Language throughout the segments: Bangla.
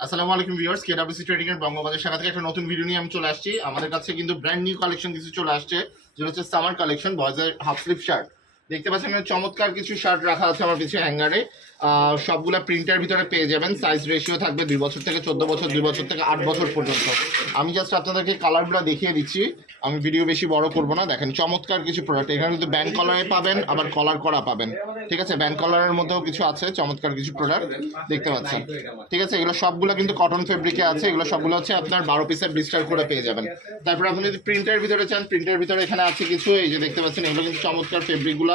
আসসালামু আলাইকুম ভিউয়ার্স কেডাব্লিউসি ট্রেডিং এর বঙ্গবাজার শাখা থেকে একটা নতুন ভিডিও নিয়ে আমি চলে আসছি। আমাদের কাছে কিন্তু ব্র্যান্ড নিউ কালেকশন কিছু চলে আসছে, যেটা হচ্ছে সামার কালেকশন বয়েজের হাফ স্লিপ শার্ট দেখতে পাচ্ছেন এখানে চমৎকার কিছু শার্ট রাখা আছে আমার পিছিয়ে হ্যাঙ্গারে সবগুলা প্রিন্টের ভিতরে পেয়ে যাবেন। সাইজ রেশিও থাকবে দুই বছর থেকে চোদ্দ বছর, দুই বছর থেকে আট বছর পর্যন্ত। আমি জাস্ট আপনাদেরকে কালারগুলো দেখিয়ে দিচ্ছি। আমি ভিডিও বেশি বড় করব না। দেখেন চমৎকার কিছু প্রোডাক্ট এখানে কিন্তু ব্যান্ড কলারে পাবেন, আবার কলার করা পাবেন। ঠিক আছে? ব্যান্ড কলারের মধ্যেও কিছু আছে, চমৎকার কিছু প্রোডাক্ট দেখতে পাচ্ছেন। ঠিক আছে? এগুলো সবগুলো কিন্তু কটন ফেব্রিকে আছে। এগুলো সবগুলো হচ্ছে আপনার বারো পিসের বিস্টার করে পেয়ে যাবেন। তারপর আপনি যদি প্রিন্টের ভিতরে চান প্রিন্টের ভিতরে এখানে আছে কিছু। এই যে দেখতে পাচ্ছেন, এগুলো কিন্তু চমৎকার ফেব্রিকগুলো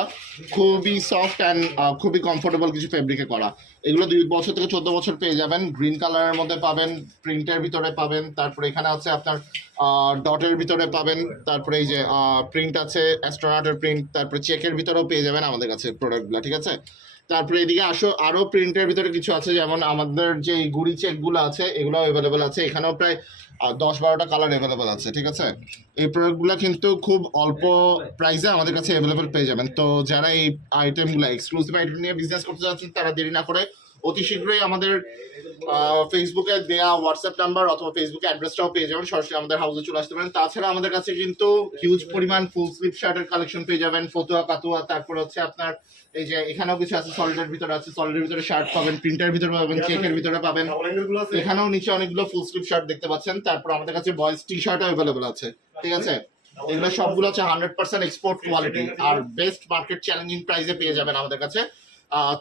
খুবই সফট অ্যান্ড খুবই কমফোর্টেবল কিছু ফেব্রিকে করা। এগুলো দুই বছর থেকে চোদ্দ বছর পেয়ে যাবেন। গ্রিন কালারের মধ্যে পাবেন প্রিন্টের ভিতরে পাবেন, তারপরে এখানে আছে আপনার ডটের ভিতরে পাবেন, তারপরে এই যে প্রিন্ট আছে অ্যাস্ট্রোনাটের প্রিন্ট তারপরে চেকের ভিতরেও পেয়ে যাবেন আমাদের কাছে প্রোডাক্টগুলো ঠিক আছে? তারপরে এদিকে আসো আরও প্রিন্টের ভিতরে কিছু আছে, যেমন আমাদের যে গুড়ি চেকগুলো আছে এগুলো অ্যাভেলেবেল আছে। এখানেও প্রায় দশ বারোটা কালার অ্যাভেলেবেল আছে, ঠিক আছে? এই প্রোডাক্টগুলো কিন্তু খুব অল্প প্রাইসে আমাদের কাছে অ্যাভেলেবেল পেয়ে যাবেন। তো যারা এই আইটেমগুলো এক্সক্লুসিভ আইটেম নিয়ে বিজনেস করতে চাচ্ছেন তারা দেরি না করে অতি শীঘ্রই আমাদের ফেসবুকে দেয়া হোয়াটসঅ্যাপ নাম্বার অথবা ফেসবুকে অ্যাড্রেসটাও পেয়ে যাবেন। সরাসরি আমাদের হাউসে চলে আসতে পারেন। তাছাড়া আমাদের কাছে কিন্তু হিউজ পরিমাণ ফুল স্লিপ শার্টের কালেকশন পেয়ে যাবেন। ফতুয়া, কাতুয়া, তারপর হচ্ছে আপনার এই যে এখানেও কিছু আছে সলিডের ভিতরে আছে সলিডের ভিতরে শার্ট পাবেন প্রিন্টের ভিতরে পাবেন চেকের ভিতরে পাবেন। এখানেও নিচে অনেকগুলো ফুল স্লিপ শার্ট দেখতে পাচ্ছেন। তারপর আমাদের কাছে বয়েজ টি শার্ট অ্যাভেলেবল আছে। ঠিক আছে? এগুলো সবগুলো হচ্ছে হান্ড্রেড পার্সেন্ট এক্সপোর্ট কোয়ালিটি আর বেস্ট মার্কেট চ্যালেঞ্জিং প্রাইসে পেয়ে যাবেন আমাদের কাছে।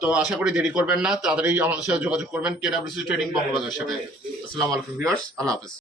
তো আশা করি দেরি করবেন না। তাড়াতাড়ি আমাদের সাথে যোগাযোগ করবেন। কেডাব্লিউসি ট্রেডিং বঙ্গবাজারের সাথে আসসালামু আলাইকুম ভিউয়ার্স আল্লাহ হাফেজ।